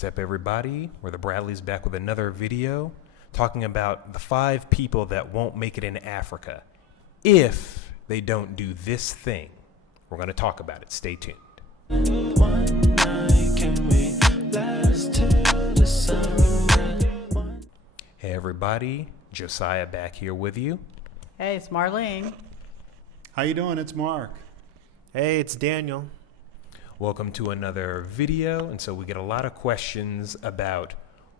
What's up, everybody? We're the Bradleys back with another video talking about the 5 people that won't make it in Africa if they don't do this thing. We're going to talk about it. Stay tuned. Hey, everybody. Josiah back here with you. Hey, it's Marlene. How you doing? It's Mark. Hey, it's Daniel. Welcome to another video. And so we get a lot of questions about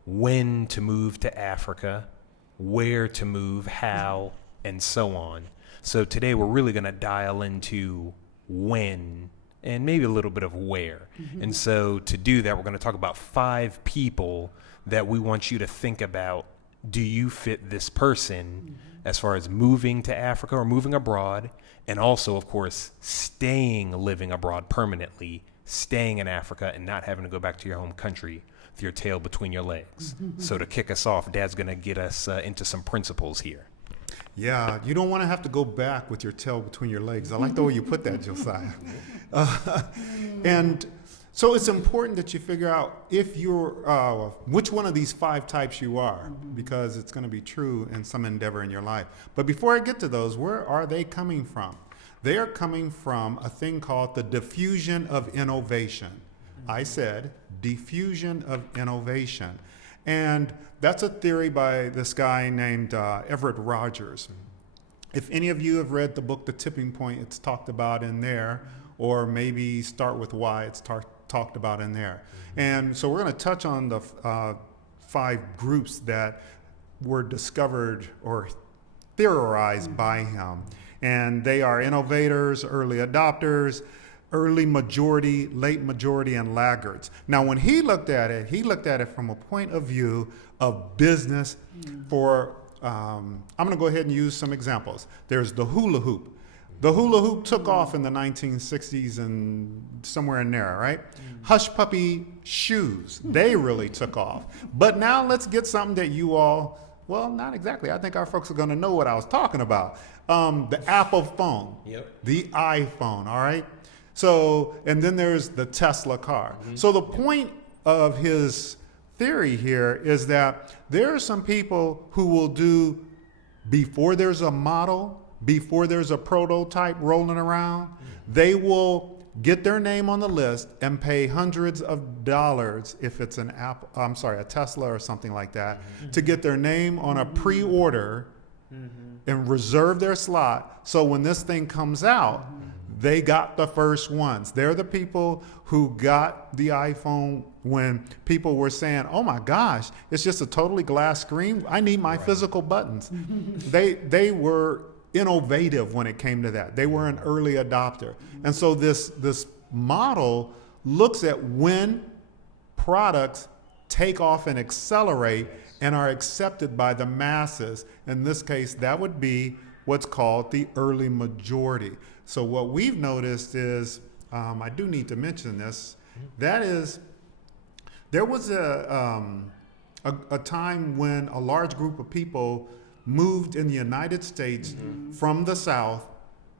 when to move to Africa, where to move, how, and so on. So today we're really going to dial into when and maybe a little bit of where. And so to do that, we're going to talk about 5 people that we want you to think about. Do you fit this person as far as moving to Africa or moving abroad? And also, of course, living abroad permanently, staying in Africa and not having to go back to your home country with your tail between your legs. So to kick us off, Dad's going to get us into some principles here. Yeah, you don't want to have to go back with your tail between your legs. I like the way you put that, Josiah. And so it's important that you figure out if you're, which one of these 5 types you are, because it's going to be true in some endeavor in your life. But before I get to those, where are they coming from? They are coming from a thing called the diffusion of innovation. I said diffusion of innovation. And that's a theory by this guy named Everett Rogers. If any of you have read the book, The Tipping Point, it's talked about in there, or maybe Start With Why, it's talked about in there. And so we're going to touch on the 5 groups that were discovered or theorized by him. And they are innovators, early adopters, early majority, late majority, and laggards. Now, when he looked at it from a point of view of business for, I'm going to go ahead and use some examples. There's the hula hoop. The hula hoop took off in the 1960s and somewhere in there, right? Hush puppy shoes, they really took off. But now let's get something that you all, well, not exactly. I think our folks are going to know what I was talking about. The Apple phone, the iPhone, all right? So, and then there's the Tesla car. So the point of his theory here is that there are some people who will do, before there's a model, before there's a prototype rolling around, they will get their name on the list and pay hundreds of dollars if it's an a Tesla or something like that, to get their name on a pre-order and reserve their slot. So when this thing comes out, they got the first ones. They're the people who got the iPhone when people were saying, oh my gosh, it's just a totally glass screen. I need my physical buttons. They were innovative when it came to that. They were an early adopter. And so this model looks at when products take off and accelerate and are accepted by the masses. In this case, that would be what's called the early majority. So what we've noticed is, I do need to mention this, that is, there was a time when a large group of people moved in the United States from the South.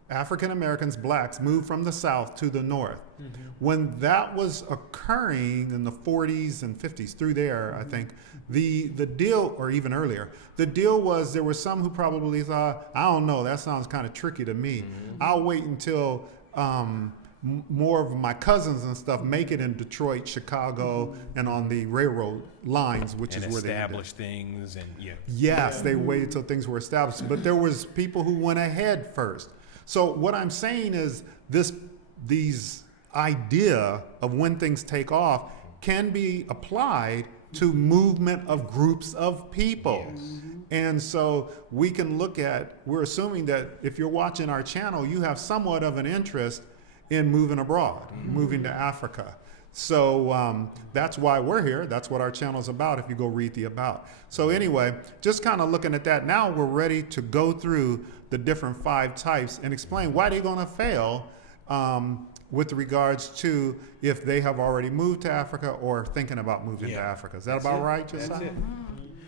African Americans, blacks, moved from the South to the North. When that was occurring in the 40s and 50s, through there, I think, the deal, or even earlier, the deal was there were some who probably thought, I don't know, that sounds kind of tricky to me. I'll wait until more of my cousins and stuff make it in Detroit, Chicago, and on the railroad lines, which is where they establish things. And yes, they waited till things were established. But there was people who went ahead first. So what I'm saying is these idea of when things take off can be applied to movement of groups of people. And so we can look at, we're assuming that if you're watching our channel, you have somewhat of an interest in moving abroad, moving to Africa. So that's why we're here. That's what our channel is about if you go read the about. So anyway, just kind of looking at that, now we're ready to go through the different 5 types and explain why they're going to fail with regards to if they have already moved to Africa or thinking about moving to Africa. Is that about right, Josiah? That's it.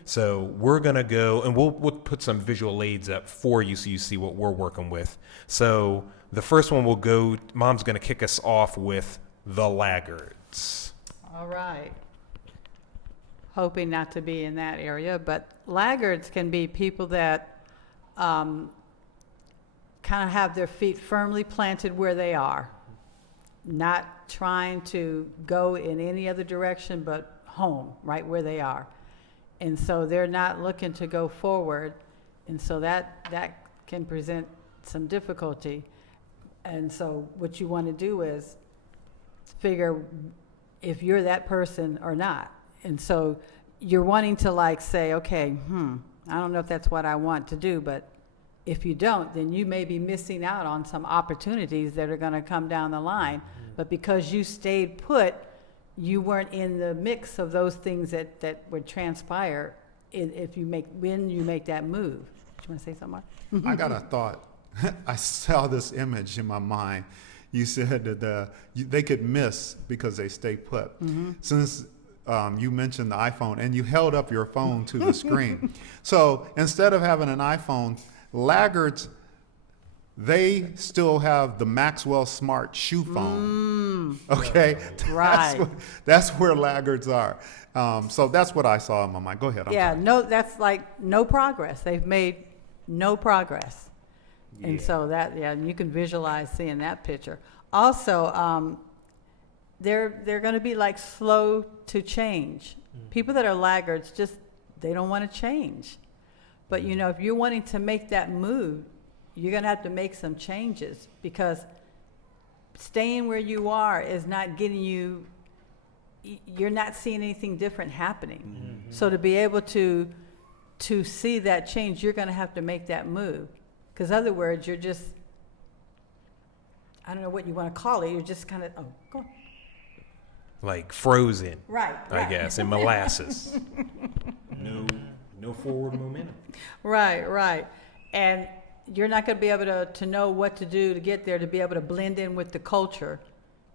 So we're going to go, and we'll put some visual aids up for you so you see what we're working with. So the first one will go, Mom's going to kick us off with the laggards. All right. hoping not to be in that area. But laggards can be people that kind of have their feet firmly planted where they are, not trying to go in any other direction but home, right where they are. And so they're not looking to go forward. And so that can present some difficulty. And so what you want to do is figure if you're that person or not. And so you're wanting to like say, okay, I don't know if that's what I want to do, but if you don't, then you may be missing out on some opportunities that are going to come down the line. But because you stayed put, you weren't in the mix of those things that would transpire when you make that move. Do you want to say something, Mark? I got a thought. I saw this image in my mind. You said that they could miss because they stay put. Since you mentioned the iPhone and you held up your phone to the screen. So instead of having an iPhone, laggards, they still have the Maxwell Smart shoe phone. Okay? Right. That's where laggards are. So that's what I saw in my mind. Go ahead. I'm sorry. No, that's like no progress. They've made no progress. And so you can visualize seeing that picture. Also, they're going to be like slow to change. People that are laggards they don't want to change. But if you're wanting to make that move, you're going to have to make some changes, because staying where you are is not getting you're not seeing anything different happening. So to be able to see that change, you're going to have to make that move. Because other words, you're just, I don't know what you want to call it, you're just kind of, go on. Like frozen, Right. I guess, in molasses. No forward momentum. Right. And you're not going to be able to know what to do to get there, to be able to blend in with the culture,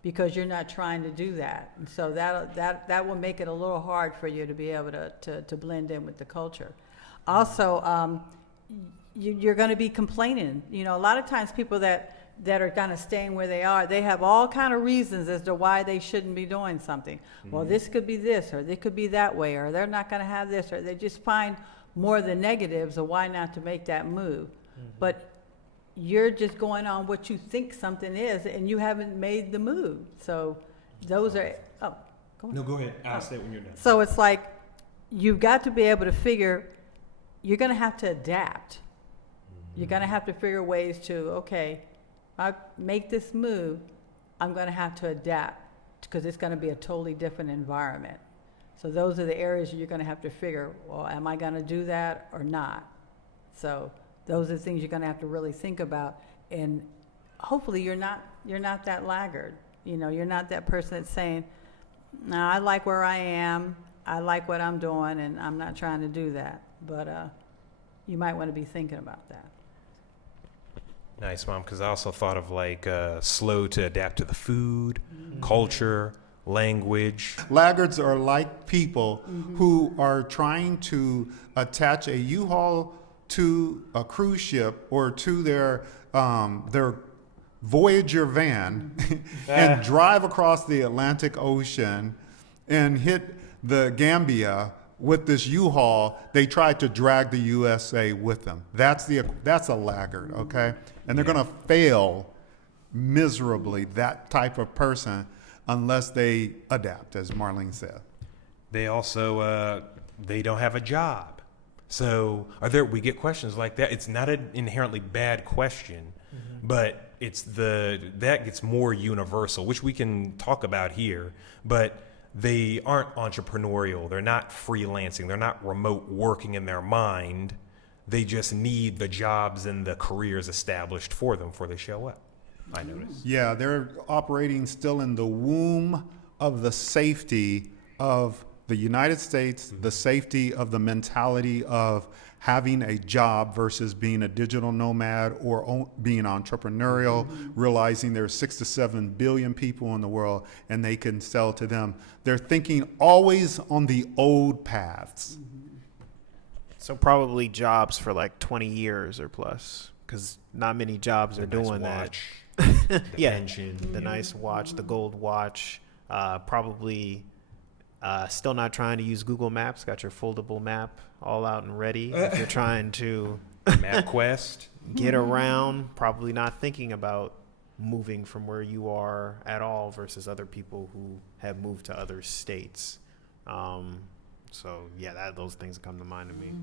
because you're not trying to do that. And so that will make it a little hard for you to be able to blend in with the culture. Also, you're going to be complaining. A lot of times people that are kind of staying where they are, they have all kind of reasons as to why they shouldn't be doing something. Well, this could be this, or it could be that way, or they're not going to have this, or they just find more of the negatives of why not to make that move. But you're just going on what you think something is, and you haven't made the move. So those are, go on. No, go ahead. I'll say it when you're done. So it's like, you've got to be able to figure, you're going to have to adapt. You're going to have to figure ways to, okay, I make this move, I'm going to have to adapt, because it's going to be a totally different environment. So those are the areas you're going to have to figure, well, am I going to do that or not? So those are the things you're going to have to really think about. And hopefully you're not that laggard. You're not that person that's saying, no, I like where I am, I like what I'm doing, and I'm not trying to do that. But you might want to be thinking about that. Nice, Mom, because I also thought of like slow to adapt to the food, culture, language. Laggards are like people who are trying to attach a U-Haul to a cruise ship or to their Voyager van and drive across the Atlantic Ocean and hit the Gambia with this U-Haul. They tried to drag the USA with them. That's a laggard, okay? And they're going to fail miserably, that type of person, unless they adapt, as Marlene said. They also they don't have a job. So we get questions like that. It's not an inherently bad question, but that gets more universal, which we can talk about here. But they aren't entrepreneurial. They're not freelancing. They're not remote working in their mind. They just need the jobs and the careers established for them before they show up, I notice. Yeah, they're operating still in the womb of the safety of the United States, the safety of the mentality of having a job versus being a digital nomad or being entrepreneurial, realizing there's 6 to 7 billion people in the world and they can sell to them. They're thinking always on the old paths. So probably jobs for like 20 years or plus, because not many jobs are doing that. The Yeah, pension. the nice watch, the gold watch, probably Still not trying to use Google Maps. Got your foldable map all out and ready. If you're trying to MapQuest. get around, probably not thinking about moving from where you are at all versus other people who have moved to other states. So yeah, those things come to mind to me.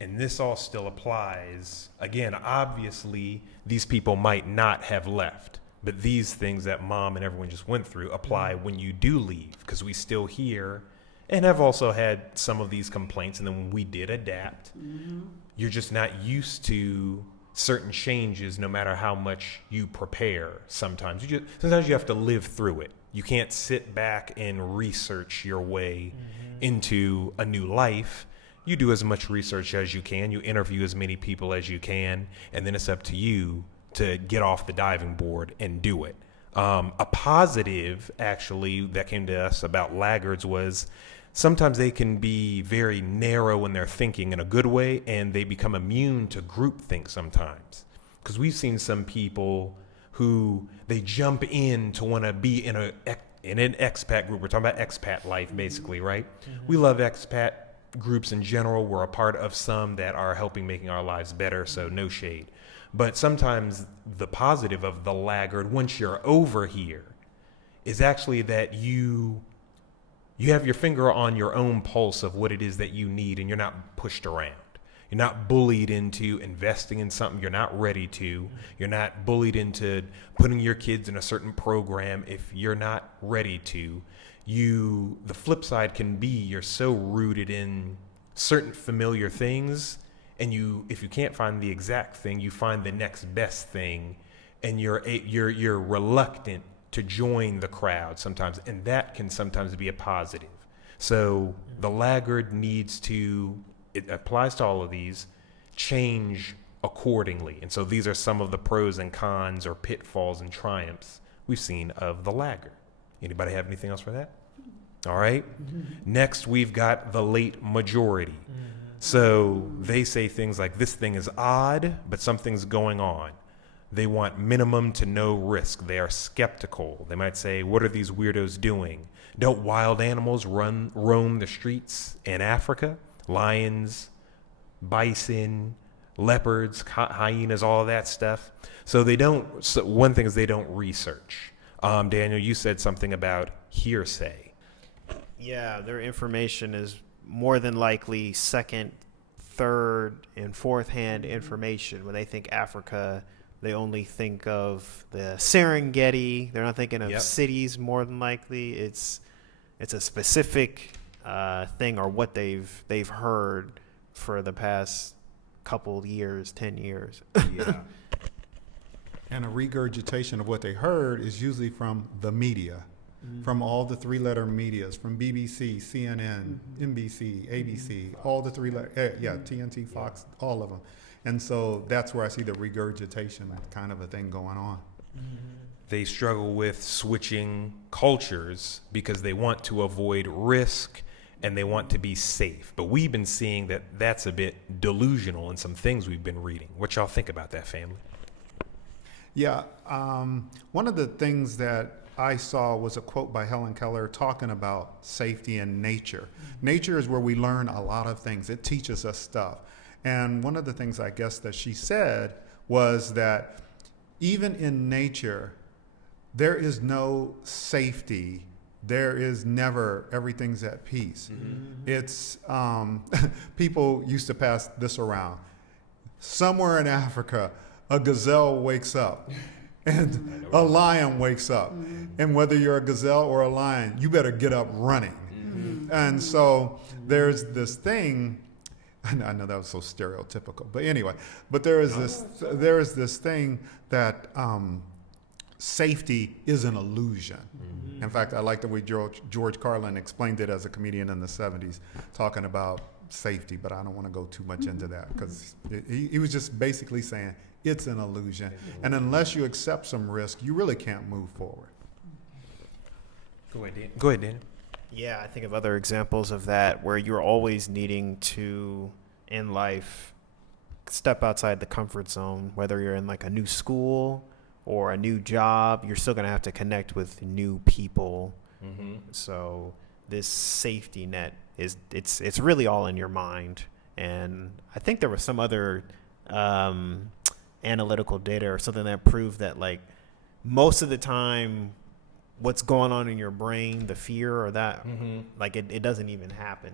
And this all still applies. Again, obviously, these people might not have left, but these things that Mom and everyone just went through apply when you do leave, because we still hear and have also had some of these complaints. And then when we did adapt, you're just not used to certain changes, no matter how much you prepare. Sometimes you have to live through it. You can't sit back and research your way into a new life. You do as much research as you can. You interview as many people as you can, and then it's up to you to get off the diving board and do it. A positive, actually, that came to us about laggards was sometimes they can be very narrow in their thinking in a good way, and they become immune to groupthink sometimes. Because we've seen some people who they jump in to want to be in an expat group. We're talking about expat life, basically, right? We love expat groups in general. We're a part of some that are helping making our lives better, so no shade. But sometimes the positive of the laggard, once you're over here, is actually that you have your finger on your own pulse of what it is that you need, and you're not pushed around. You're not bullied into investing in something you're not ready to. You're not bullied into putting your kids in a certain program if you're not ready to. The flip side can be you're so rooted in certain familiar things, and if you can't find the exact thing, you find the next best thing, and you're reluctant to join the crowd sometimes, and that can sometimes be a positive. So the laggard needs to, it applies to all of these, change accordingly. And so these are some of the pros and cons or pitfalls and triumphs we've seen of the laggard. Anybody have anything else for that? All right. Next, we've got the late majority. So they say things like, this thing is odd, but something's going on. They want minimum to no risk. They are skeptical. They might say, what are these weirdos doing? Don't wild animals roam the streets in Africa? Lions, bison, leopards, hyenas, all of that stuff. So one thing is they don't research. Daniel, you said something about hearsay. Yeah, their information is more than likely second, third, and fourth hand information. When they think Africa, they only think of the Serengeti. They're not thinking of cities more than likely. It's a specific thing or what they've heard for the past couple years, 10 years. Yeah. And a regurgitation of what they heard is usually from the media, from all the three-letter medias, from BBC, CNN, NBC, ABC, all the TNT, Fox, all of them. And so that's where I see the regurgitation kind of a thing going on. They struggle with switching cultures because they want to avoid risk and they want to be safe. But we've been seeing that that's a bit delusional in some things we've been reading. What y'all think about that, family? Yeah, one of the things that I saw was a quote by Helen Keller talking about safety and nature. Nature is where we learn a lot of things. It teaches us stuff. And one of the things I guess that she said was that even in nature, there is no safety. There is never, everything's at peace. It's, people used to pass this around. Somewhere in Africa, a gazelle wakes up and a lion wakes up. And whether you're a gazelle or a lion, you better get up running. And so there's this thing, I know that was so stereotypical, but anyway, but there is this thing that safety is an illusion. In fact, I like the way George Carlin explained it as a comedian in the 70s, talking about safety, but I don't want to go too much into that because he was just basically saying it's an illusion. And unless you accept some risk, you really can't move forward. Go ahead, Dan. Yeah, I think of other examples of that where you're always needing to, in life, step outside the comfort zone. Whether you're in like a new school or a new job, you're still going to have to connect with new people. So this safety net it's really all in your mind. And I think there was some other analytical data or something that proved that like most of the time what's going on in your brain, the fear or that, like it doesn't even happen.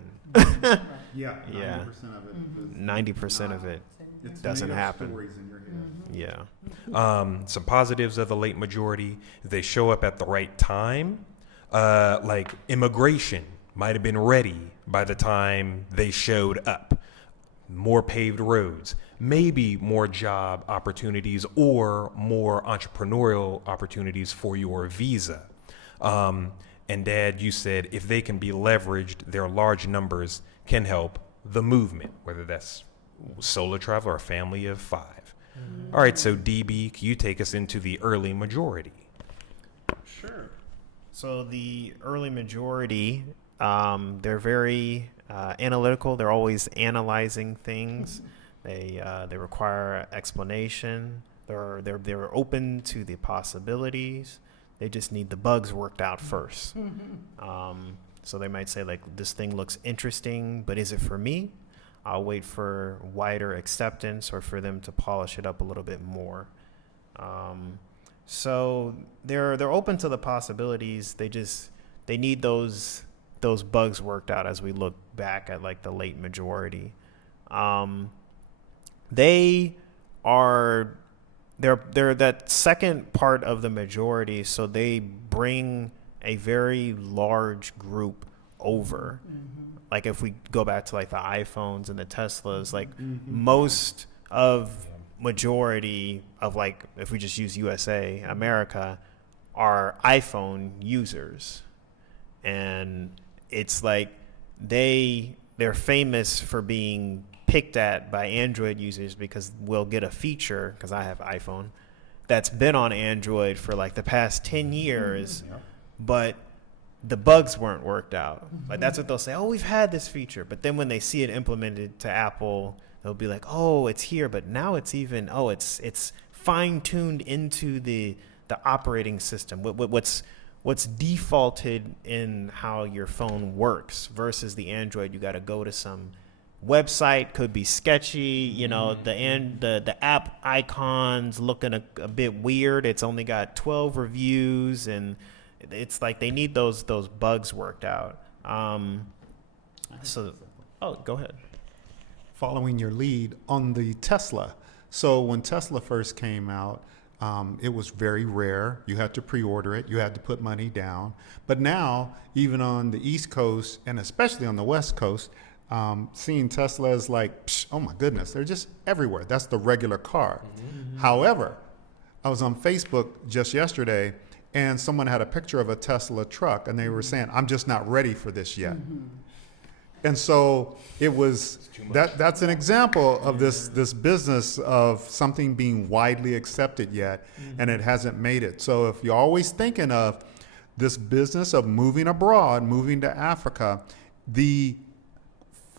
Yeah, 90% Yeah. of it. is 90% of it it's doesn't made up happen. stories in your head. Yeah. Some positives of the late majority: they show up at the right time. Like immigration might have been ready by the time they showed up. More paved roads, maybe more job opportunities or more entrepreneurial opportunities for your visa. And Dad, you said if they can be leveraged, their large numbers can help the movement, whether that's solo travel or a family of 5. All right, so DB, can you take us into the early majority? Sure. So the early majority, they're very analytical. They're always analyzing things. They require explanation. They're open to the possibilities. They just need the bugs worked out first. So they might say like, this thing looks interesting, but is it for me? I'll wait for wider acceptance or for them to polish it up a little bit more. So they're open to the possibilities. They need those bugs worked out as we look back at like the late majority. They're that second part of the majority, so they bring a very large group over. Like if we go back to like the iPhones and the Teslas, like most of majority of like, if we just use USA, America, are iPhone users. And it's like they're famous for being picked at by Android users because we'll get a feature, because I have iPhone, that's been on Android for like the past 10 years, but the bugs weren't worked out. Like that's what they'll say, oh, we've had this feature. But then when they see it implemented to Apple, they'll be like, oh, it's here, but now it's even, oh, it's fine-tuned into the operating system. What's defaulted in how your phone works versus the Android. You got to go to some website, could be sketchy, the app icons looking a bit weird. It's only got 12 reviews, and it's like they need those bugs worked out. So go ahead. Following your lead on the Tesla. So when Tesla first came out, it was very rare. You had to pre-order it. You had to put money down. But now, even on the East Coast and especially on the West Coast, seeing Teslas like, oh my goodness, they're just everywhere. That's the regular car. However, I was on Facebook just yesterday and someone had a picture of a Tesla truck and they were saying, I'm just not ready for this yet. And so it was that's an example of this business of something being widely accepted yet, and it hasn't made it. So if you're always thinking of this business of moving abroad, moving to Africa, the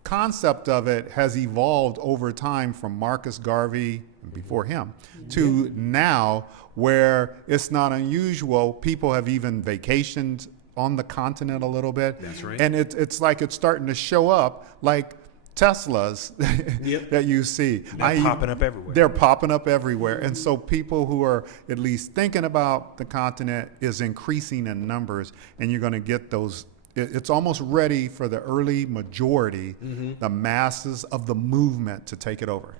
concept of it has evolved over time from Marcus Garvey, before him, to now where it's not unusual. People have even vacationed on the continent a little bit. That's right. And it's like it's starting to show up like Teslas that you see. They're popping up everywhere. They're popping up everywhere. And so people who are at least thinking about the continent is increasing in numbers, and you're going to get those. It's almost ready for the early majority, the masses of the movement to take it over.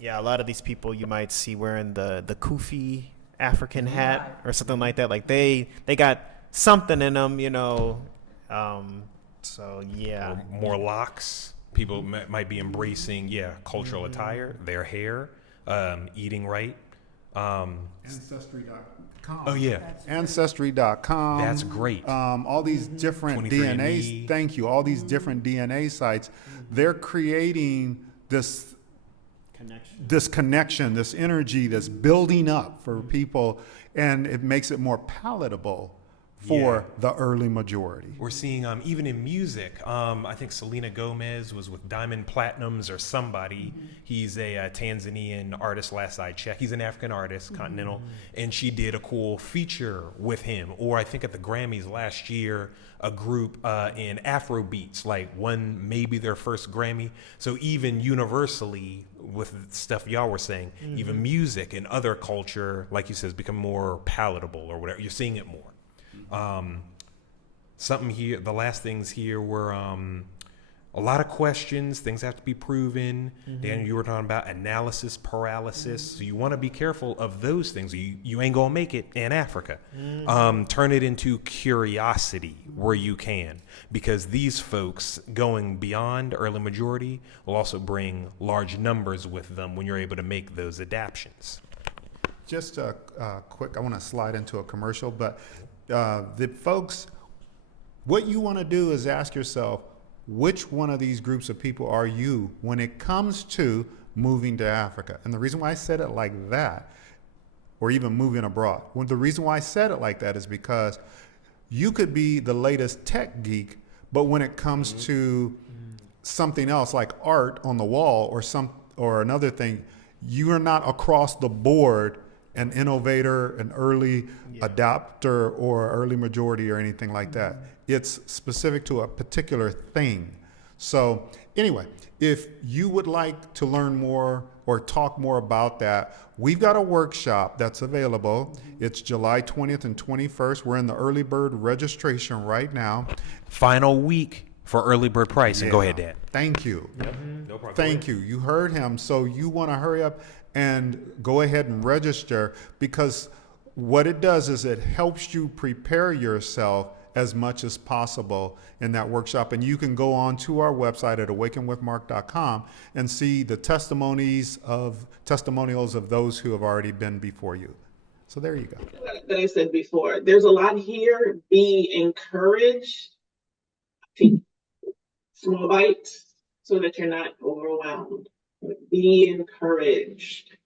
Yeah, a lot of these people you might see wearing the kufi African hat or something like that. Like they got something in them, so yeah. Or more locks. People might be embracing, cultural attire, their hair, eating right. Ancestry.com. Oh, yeah. Ancestry.com. That's great. All these different 23andMe. DNAs. Thank you. All these different DNA sites. They're creating this connection, this energy that's building up for people, and it makes it more palatable for the early majority. We're seeing even in music. I think Selena Gomez was with Diamond Platinums or somebody. He's a Tanzanian artist. Last I checked, he's an African artist, continental, and she did a cool feature with him. Or I think at the Grammys last year, a group in Afro beats won maybe their first Grammy. So even universally, with stuff y'all were saying, even music and other culture, like you said, has become more palatable or whatever. You're seeing it more. Something here, the last things here were a lot of questions. Things have to be proven. Daniel, you were talking about analysis paralysis. So you want to be careful of those things. You ain't gonna make it in Africa. Turn it into curiosity where you can, because these folks going beyond early majority will also bring large numbers with them when you're able to make those adaptations. Just quick, I want to slide into a commercial, but the folks, what you want to do is ask yourself, which one of these groups of people are you when it comes to moving to Africa? And the reason why I said it like that, or even moving abroad, well, the reason why I said it like that is because you could be the latest tech geek, but when it comes to something else like art on the wall or another thing, you are not across the board an innovator, an early adopter, or early majority, or anything like that. It's specific to a particular thing. So anyway, if you would like to learn more or talk more about that, we've got a workshop that's available. It's July 20th and 21st. We're in the early bird registration right now. Final week for early bird pricing. Go ahead, Dan. Thank you. No problem. Thank you. You heard him. So you want to hurry up and go ahead and register, because what it does is it helps you prepare yourself as much as possible in that workshop. And you can go on to our website at awakenwithmark.com and see the testimonials of those who have already been before you. So there you go. That I said before, there's a lot here. Be encouraged. Take small bites so that you're not overwhelmed. Be encouraged.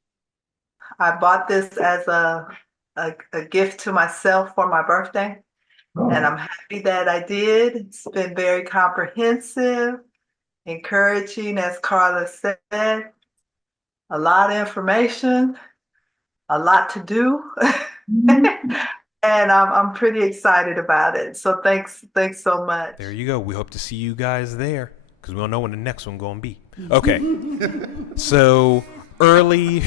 I bought this as a gift to myself for my birthday, and I'm happy that I did. It's been very comprehensive, encouraging, as Carla said, a lot of information, a lot to do, and I'm pretty excited about it. So thanks so much. There you go. We hope to see you guys there, because we don't know when the next one gonna be. Okay. So early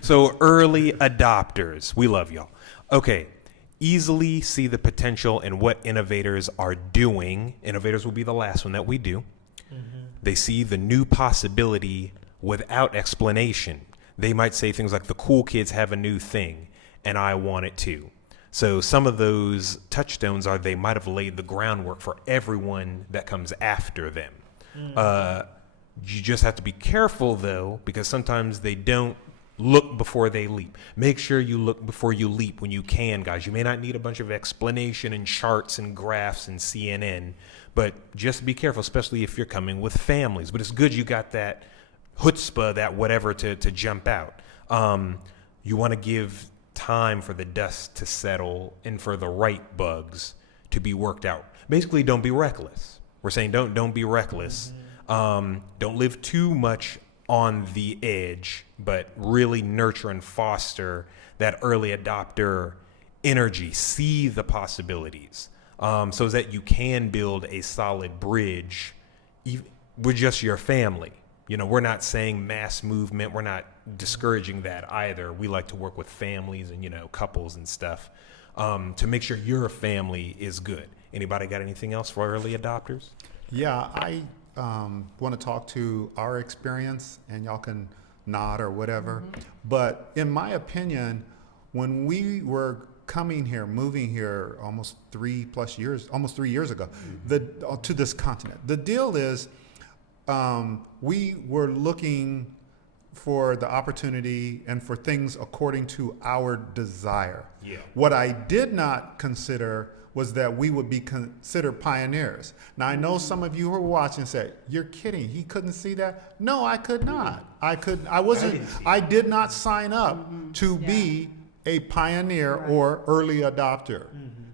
adopters. We love y'all. Okay. Easily see the potential in what innovators are doing. Innovators will be the last one that we do. They see the new possibility without explanation. They might say things like, the cool kids have a new thing and I want it too. So some of those touchstones are they might have laid the groundwork for everyone that comes after them. You just have to be careful, though, because sometimes they don't look before they leap. Make sure you look before you leap when you can, guys. You may not need a bunch of explanation and charts and graphs and CNN, but just be careful, especially if you're coming with families. But it's good you got that chutzpah, that whatever, to jump out. You want to give time for the dust to settle and for the right bugs to be worked out. Basically, don't be reckless. We're saying don't be reckless. Don't live too much on the edge, but really nurture and foster that early adopter energy. See the possibilities, so that you can build a solid bridge with just your family. You know, we're not saying mass movement. We're not discouraging that either. We like to work with families and, couples and stuff, to make sure your family is good. Anybody got anything else for early adopters? Yeah, I want to talk to our experience, and y'all can nod or whatever. But in my opinion, when we were moving here almost 3 years ago, to this continent, the deal is we were looking for the opportunity and for things according to our desire. Yeah. What I did not consider was that we would be considered pioneers. Now, I know some of you who are watching say, "You're kidding, he couldn't see that?" No, I could not. I did not sign up to be a pioneer or early adopter.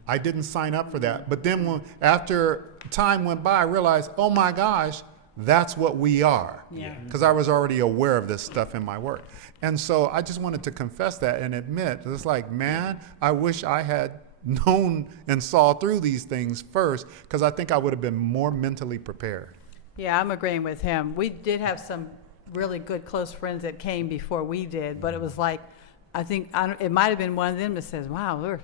I didn't sign up for that. But then after time went by, I realized, oh my gosh, that's what we are. Yeah. Because I was already aware of this stuff in my work. And so I just wanted to confess that and admit, it's like, man, I wish I had known and saw through these things first, because I think I would have been more mentally prepared. Yeah, I'm agreeing with him. We did have some really good close friends that came before we did, but it was like, I think it might have been one of them that says, wow,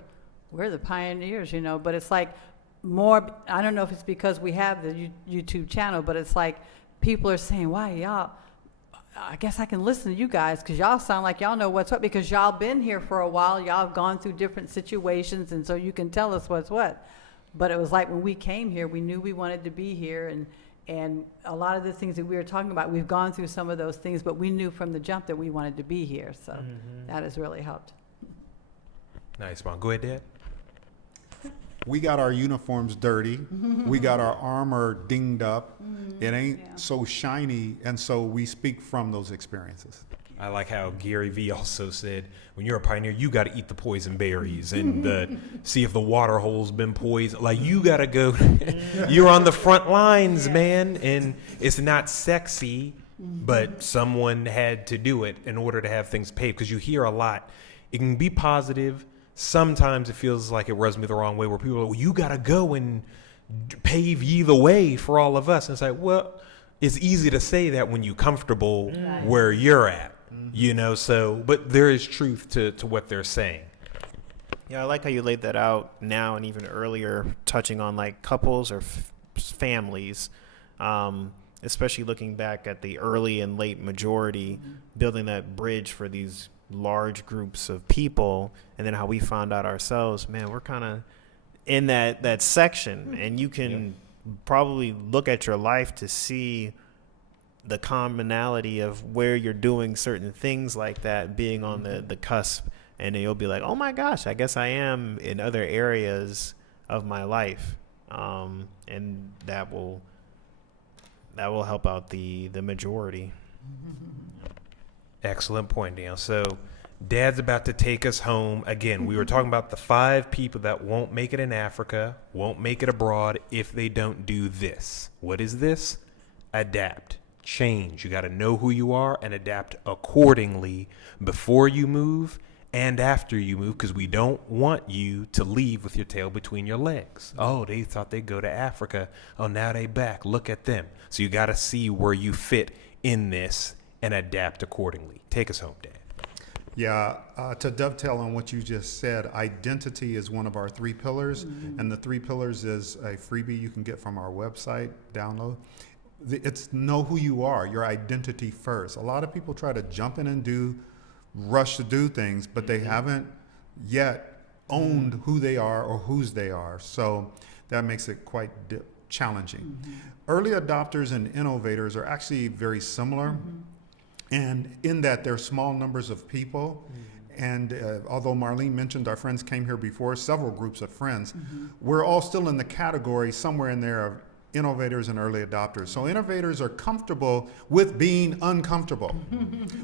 we're the pioneers, you know, but it's like more, I don't know if it's because we have the YouTube channel, but it's like people are saying, wow, y'all, I guess I can listen to you guys because y'all sound like y'all know what's what, because y'all been here for a while, y'all have gone through different situations, and so you can tell us what's what. But it was like when we came here, we knew we wanted to be here, and a lot of the things that we were talking about, we've gone through some of those things, but we knew from the jump that we wanted to be here, so that has really helped. Nice, Mom. Go ahead, Dad. We got our uniforms dirty. We got our armor dinged up. It ain't so shiny, and so we speak from those experiences. I like how Gary Vee also said, when you're a pioneer, you got to eat the poison berries and see if the water hole's been poisoned. Like, you got to go. You're on the front lines, man, and it's not sexy, but someone had to do it in order to have things paved, because you hear a lot. It can be positive. Sometimes it feels like it rubs me the wrong way, where people are like, well, you got to go and pave ye the way for all of us. And it's like, well, it's easy to say that when you're comfortable where you're at, you know, so, but there is truth to what they're saying. Yeah, I like how you laid that out now and even earlier, touching on like couples or families, especially looking back at the early and late majority, building that bridge for these large groups of people, and then how we found out ourselves, man, we're kind of in that section, and you can probably look at your life to see the commonality of where you're doing certain things like that, being on the cusp, and then you'll be like, oh my gosh, I guess I am in other areas of my life, and that will help out the majority. Excellent point, Daniel. So Dad's about to take us home. Again, we were talking about the 5 people that won't make it in Africa, won't make it abroad if they don't do this. What is this? Adapt. Change. You got to know who you are and adapt accordingly before you move and after you move, because we don't want you to leave with your tail between your legs. Oh, they thought they'd go to Africa. Oh, now they back. Look at them. So you got to see where you fit in this and adapt accordingly. Take us home, Dad. Yeah, to dovetail on what you just said, identity is one of our 3 pillars, and the 3 pillars is a freebie you can get from our website, download. It's know who you are, your identity first. A lot of people try to jump in and rush to do things, but they haven't yet owned who they are or whose they are. So that makes it quite challenging. Early adopters and innovators are actually very similar. And in that they're small numbers of people. And although Marlene mentioned our friends came here before, several groups of friends, we're all still in the category somewhere in there of innovators and early adopters. So innovators are comfortable with being uncomfortable.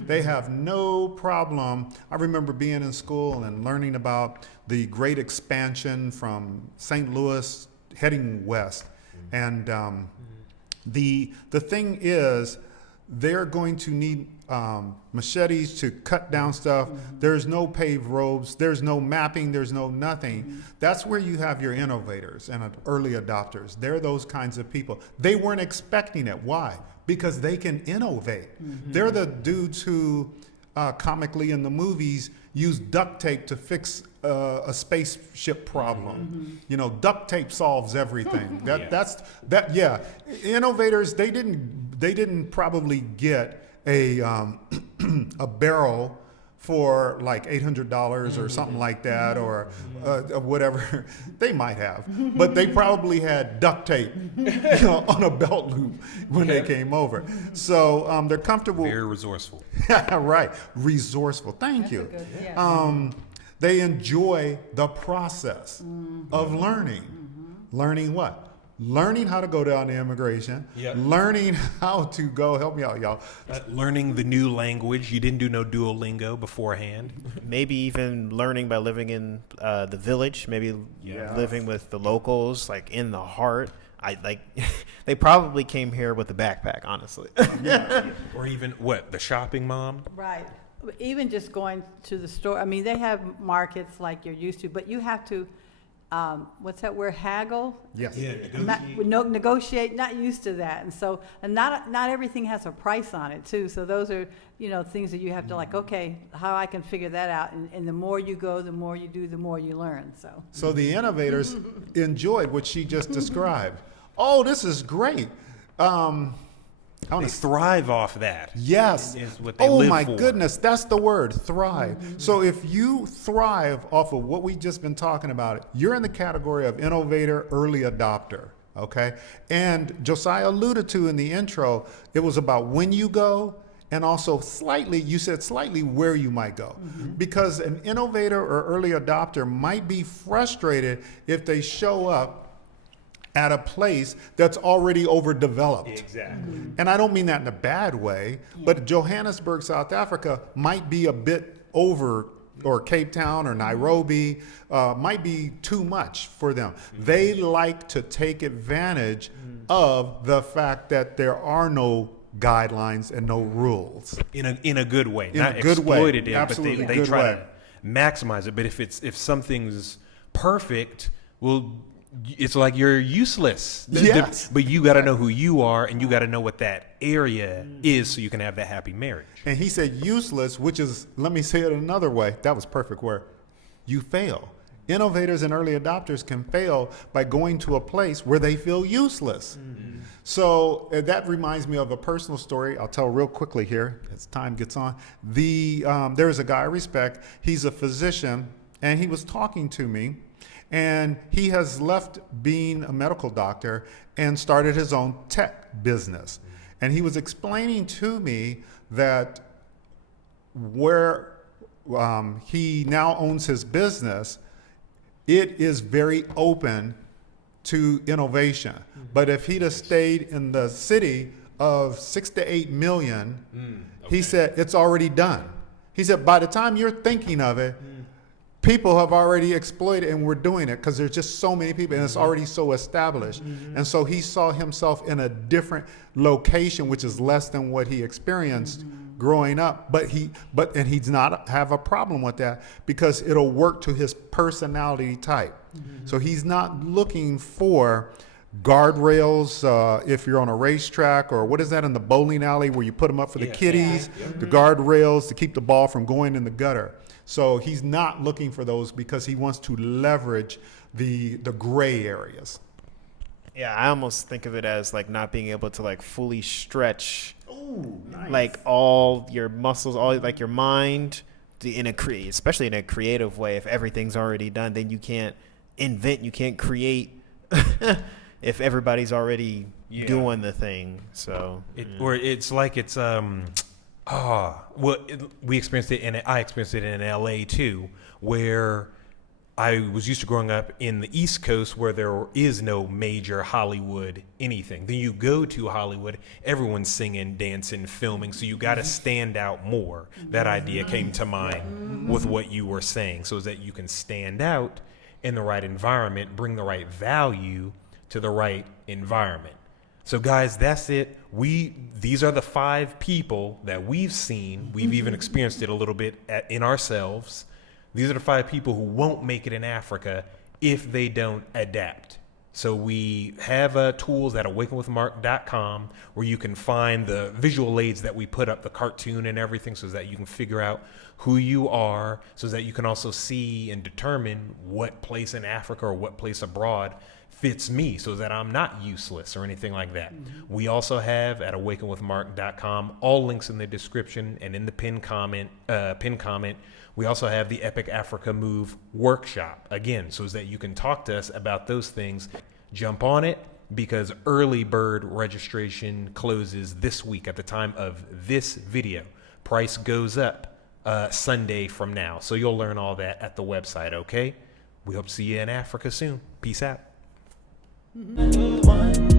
They have no problem. I remember being in school and learning about the great expansion from St. Louis heading west. And the thing is, they're going to need machetes to cut down stuff. There's no paved roads. There's no mapping. There's no nothing. That's where you have your innovators and early adopters. They're those kinds of people. They weren't expecting it. Why? Because they can innovate. They're the dudes who, comically in the movies, use duct tape to fix a spaceship problem. You know, duct tape solves everything. Yeah. Innovators, they didn't probably get a barrel for like $800 or something like that, or whatever. They might have, but they probably had duct tape, on a belt loop when they came over. So they're comfortable. Very resourceful. Right, resourceful. Thank you. They enjoy the process of learning. Learning what? learning how to go down to immigration, Yep. learning how to go, help me out, y'all. Learning the new language. You didn't do no Duolingo beforehand. Maybe even learning by living in the village, maybe Yeah. living with the locals, like in the heart. I like they probably came here with a backpack, honestly. Or even what, the shopping mom? Right. Even just going to the store, I mean, they have markets like you're used to, but you have to, what's that word, haggle? Yes. Negotiate, not used to that. And so, and not everything has a price on it too. So those are, things that you have to like, okay, how I can figure that out. And the more you go, the more you do, the more you learn, so. So the innovators enjoyed what she just described. Oh, this is great. I want They to thrive off that. Yes. Is what they Oh live my for. goodness, that's the word, thrive. So if you thrive off of what we just been talking about, you're in the category of innovator, early adopter, okay? And Josiah alluded to in the intro, it was about when you go and also you said slightly where you might go. Because an innovator or early adopter might be frustrated if they show up at a place that's already overdeveloped. Exactly. And I don't mean that in a bad way, but Johannesburg, South Africa might be a bit over, or Cape Town or Nairobi might be too much for them. They like to take advantage of the fact that there are no guidelines and no rules. In a good way, In not a good way. exploitative, Absolutely but they good try way. to maximize it. But if something's perfect, well, it's like you're useless. Yes. But you got to know who you are, and you got to know what that area is, so you can have that happy marriage. And he said useless, which is, let me say it another way. That was perfect word. You fail. Innovators and early adopters can fail by going to a place where they feel useless. So that reminds me of a personal story. I'll tell real quickly here as time gets on. There's a guy I respect. He's a physician, and he was talking to me. And he has left being a medical doctor and started his own tech business. And he was explaining to me that where he now owns his business, it is very open to innovation. But if he'd have stayed in the city of 6 to 8 million, he said it's already done. He said by the time you're thinking of it, people have already exploited, and we're doing it because there's just so many people and it's already so established. And so he saw himself in a different location, which is less than what he experienced growing up. But he's not have a problem with that because it'll work to his personality type. So he's not looking for guardrails if you're on a racetrack, or what is that in the bowling alley where you put them up for the kiddies, the guardrails to keep the ball from going in the gutter. So he's not looking for those because he wants to leverage the gray areas. Yeah, I almost think of it as like not being able to like fully stretch Ooh, nice. like all your muscles, all like your mind especially in a creative way. If everything's already done, then you can't invent, you can't create if everybody's already doing the thing. So Or it's like it's we experienced it, and I experienced it in LA too, where I was used to growing up in the East Coast where there is no major Hollywood anything. Then you go to Hollywood, everyone's singing, dancing, filming, so you got to stand out more. That idea came to mind with what you were saying, so that you can stand out in the right environment, bring the right value to the right environment. So guys, that's it. These are the 5 people that we've seen. We've even experienced it a little bit in ourselves. These are the 5 people who won't make it in Africa if they don't adapt. So we have tools at awakenwithmark.com where you can find the visual aids that we put up, the cartoon and everything, so that you can figure out who you are, so that you can also see and determine what place in Africa or what place abroad fits me, so that I'm not useless or anything like that. We also have at awakenwithmark.com all links in the description and in the pinned comment. We also have the Epic Africa Move workshop, again, so that you can talk to us about those things. Jump on it, because early bird registration closes this week at the time of this video. Price goes up Sunday from now. So you'll learn all that at the website, okay? We hope to see you in Africa soon. Peace out. One.